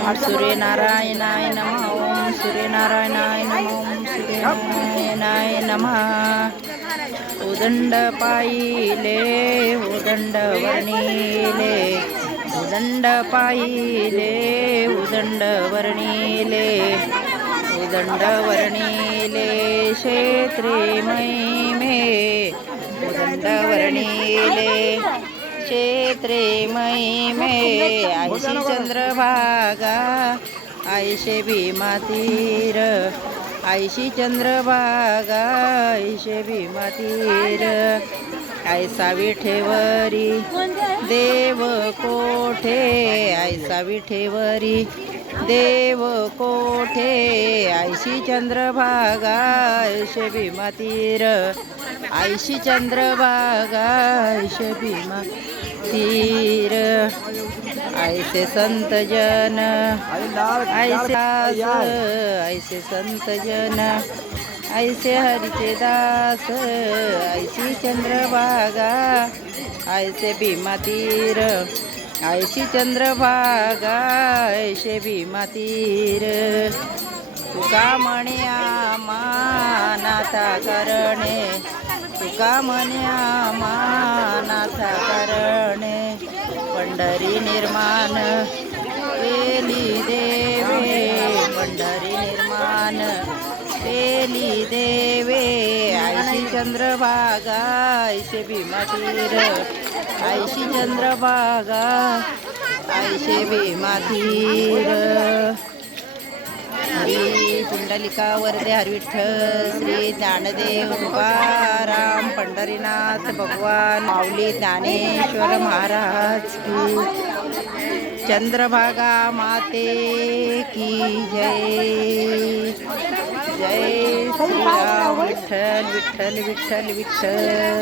ओम सूर्यनारायणाय नम ओम सूर्यनारायणाय नम ओम नाय नमः उदंड पाईले उदंड वर्णिले उदंड पाईले उदंड ले उदंड वर्णीले क्षेत्रे मै मे उदंड क्षेत्रे महिमे आयशी चंद्रभागा आयशे भीमातीर आयशी चंद्रभागा आयशे भीमातीर आयसा विठेवरी देव कोठे आयसा विठेवरी देव कोठे आयशी चंद्रभागा ऐश भीमा तीर आयशी चंद्रभागा भीमा तीर ऐसे संत जन दास ऐसे संत जन ऐसे हरिचे दास ऐशी चंद्रभागा ऐसे भीमा तीर ऐशी चंद्रभागा भीमा तीर तुका म्हणया मानाथा करणे तुका म्हणया मानाथा करणे पंढरी निर्माण केली देवे पंढरी निर्माण केली देवे आयशी चंद्रभागा आयशे भीमातीर आयशी चंद्रभागा आयशे भीमातीर श्री पुंडलिका वरदे हरविठ्ठल श्री ज्ञानदेव तुकाराम पंढरीनाथ भगवान माऊली ज्ञानेश्वर महाराज की चंद्रभागा माते की जय जय राम विठ्ठल विठ्ठल विठ्ठल विठ्ठल